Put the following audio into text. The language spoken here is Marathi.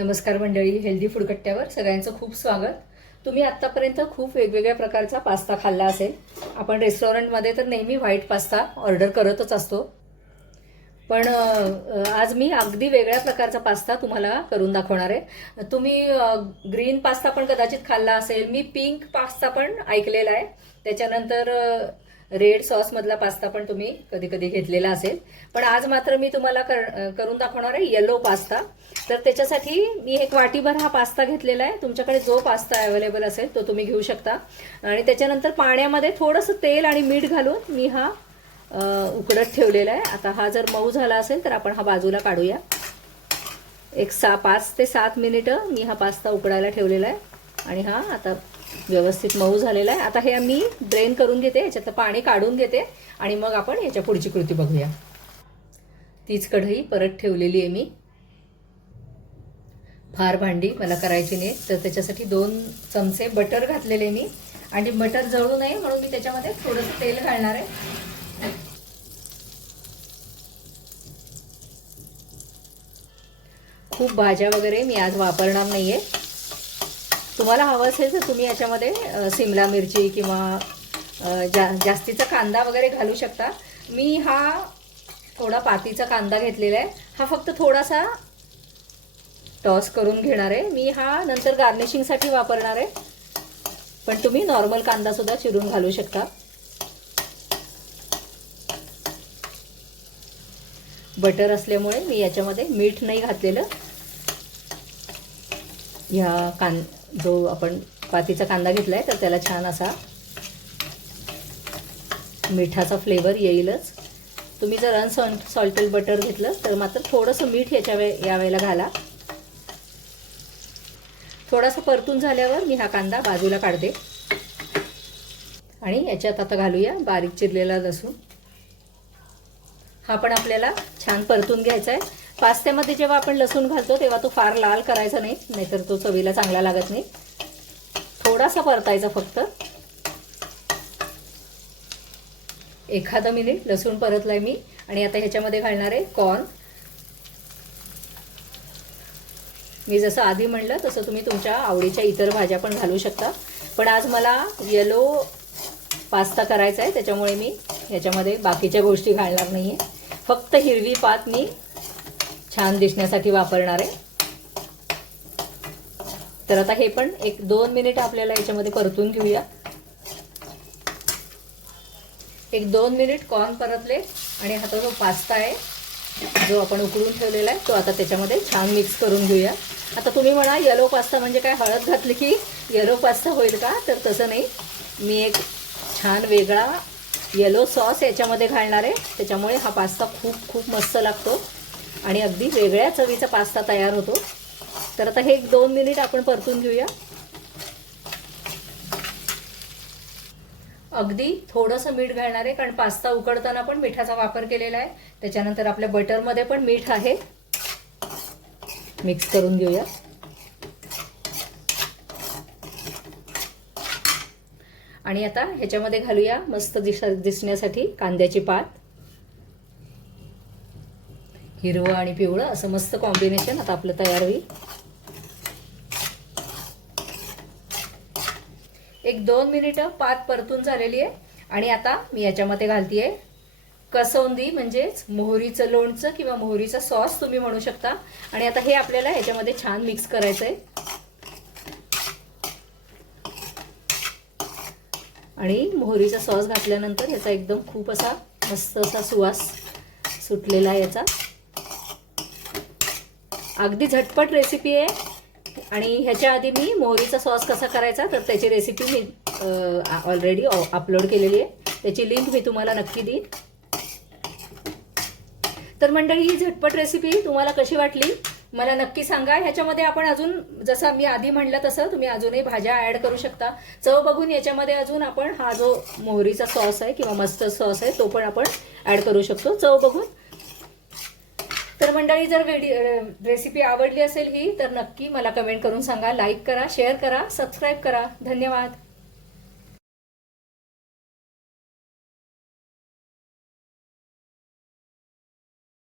नमस्कार मंडळी हेल्दी फूड कट्ट्यावर सगळ्यांचं खूप स्वागत. तुम्ही आत्तापर्यंत खूप वेगवेगळ्या प्रकारचा पास्ता खाल्ला असेल. आपण रेस्टॉरंटमध्ये तर नेहमी व्हाईट पास्ता ऑर्डर करतच असतो. पण आज मी अगदी वेगळ्या प्रकारचा पास्ता तुम्हाला करून दाखवणार आहे. तुम्ही ग्रीन पास्ता पण कदाचित खाल्ला असेल. मी पिंक पास्ता पण ऐकलेला आहे. त्याच्यानंतर रेड सॉसमधला पास्ता पण तुम्ही कधी कधी घेतलेला असेल. पण आज मात्र मी तुम्हाला कर करून दाखवणार आहे येलो पास्ता. तर त्याच्यासाठी मी एक वाटीभर हा पास्ता घेतलेला आहे. तुमच्याकडे जो पास्ता अवेलेबल असेल तो तुम्ही घेऊ शकता. आणि त्याच्यानंतर पाण्यामध्ये थोडंसं तेल आणि मीठ घालून मी हा उकडत ठेवलेला आहे. आता हा जर मऊ झाला असेल तर आपण हा बाजूला काढूया. एक सा पाच ते सात मिनिटं मी हा पास्ता उकडायला ठेवलेला आहे. आणि हा आता व्यवस्थित मऊ झालेला आहे. आता हे मी ड्रेन करून घेते याच्यात पाणी काढून घेते आणि मग आपण याच्या पुढची कृती बघूया. तीच कढई परत ठेवलेली आहे मी. फार भांडी मला करायची नाही तर त्याच्यासाठी दोन चमचे बटर घातलेले मी. आणि बटर जळू नये म्हणून मी त्याच्यामध्ये थोडंसं तेल घालणार आहे. खूप भाज्या वगैरे मी आज वापरणार नाहीये. तुम्हाला हवं असेल तर तुम्ही याच्यामध्ये सिमला मिरची किंवा जा जास्तीचा कांदा वगैरे घालू शकता. मी हा थोडा पातीचा कांदा घेतलेला आहे. हा फक्त थोडासा टॉस करून घेणार आहे. मी हा नंतर गार्निशिंगसाठी वापरणार आहे. पण तुम्ही नॉर्मल कांदासुद्धा चिरून घालू शकता. बटर असल्यामुळे मी याच्यामध्ये मीठ नाही घातलेलं. ह्या कां जो आपण पातीचा कांदा घेतलाय तर त्याला छान असा मिठाचा फ्लेवर येईलच. तुम्ही जर अनसॉन सॉल्टेड बटर घेतलं तर मात्र थोडंसं मीठ याच्या वे या वेळेला घाला. थोडासा परतून झाल्यावर मी हा कांदा बाजूला काढते. आणि याच्यात आता घालूया बारीक चिरलेला लसूण. हा पण आपल्याला छान परतून घ्यायचा आहे पास्त्यामध्ये जेव्हा आपण लसूण घालतो तेव्हा तो फार लाल करायचा नाही नाहीतर तो चवीला चांगला लागत नाही. थोडासा परतायचा फक्त. एखादं मिनिट लसूण परतलाय मी आणि आता ह्याच्यामध्ये घालणार आहे कॉर्न मी जसं आधी म्हणलं तसं तुम्ही तुमच्या आवडीच्या इतर भाज्या पण घालू शकता. पण आज मला येलो पास्ता करायचा आहे त्याच्यामुळे मी ह्याच्यामध्ये बाकीच्या गोष्टी घालणार नाही आहे फक्त हिरवी पात मी छान दिसण्यासाठी वापरणार आहे. तर आता हे पण एक दोन मिनिट आपल्याला याच्यामध्ये परतून घेऊया. एक दोन मिनिट कॉर्न परतले आणि हा तो जो पास्ता आहे जो आपण उकडून ठेवलेला आहे तो आता त्याच्यामध्ये छान मिक्स करून घेऊया. आता तुम्ही म्हणा येलो पास्ता म्हणजे काय? हळद घातली की येलो पास्ता होईल का? तर तसं नाही. मी एक छान वेगळा येलो सॉस याच्यामध्ये घालणार आहे. त्याच्यामुळे हा पास्ता खूप खूप मस्त लागतो. आणि अगदी वेगळ्या चवीचा पास्ता तयार होतो. तर आता हे एक दोन मिनिट आपण परतून घेऊया. अगदी थोडंसं मीठ घालणार आहे कारण पास्ता उकडताना पण मिठाचा वापर केलेला आहे. त्याच्यानंतर आपल्या बटरमध्ये पण मीठ आहे. मिक्स करून घेऊया. आणि आता ह्याच्यामध्ये घालूया मस्त दिस दिसण्यासाठी कांद्याची पात. हिरवं आणि पिवळं असं मस्त कॉम्बिनेशन आता आपलं तयार होईल. एक दोन मिनिटं पात परतून झालेली आहे. आणि आता मी याच्यामध्ये घालतीये कसौंदी म्हणजेच मोहरीचं लोणचं किंवा मोहरीचा सॉस तुम्ही म्हणू शकता. आणि आता हे आपल्याला ह्याच्यामध्ये छान मिक्स करायचं आहे आणि मोहरीचा सॉस घातल्यानंतर ह्याचा एकदम खूप असा मस्त असा सुवास सुटलेला आहे याचा. अगदी झटपट रेसिपी आहे. आणि ह्याच्या आधी मी मोहरीचा सॉस कसा करायचा तर त्याची रेसिपी मी ऑलरेडी अपलोड केलेली आहे. त्याची लिंक मी तुम्हाला नक्की देईन. तर मंडळी ही झटपट रेसिपी तुम्हाला कशी वाटली? मला नक्की सांगा. ह्याच्यामध्ये आपण अजून जसं मी आधी म्हणलं तसं तुम्ही अजूनही भाज्या ॲड करू शकता. चव बघून याच्यामध्ये अजून आपण हा जो मोहरीचा सॉस आहे किंवा मस्टर्ड सॉस आहे तो पण आपण ॲड करू शकतो. चव बघून तर मंडळी जर रेसिपी आवडली असेल ही तर नक्की मला कमेंट करून सांगा लाईक करा शेअर करा सबस्क्राईब करा. धन्यवाद.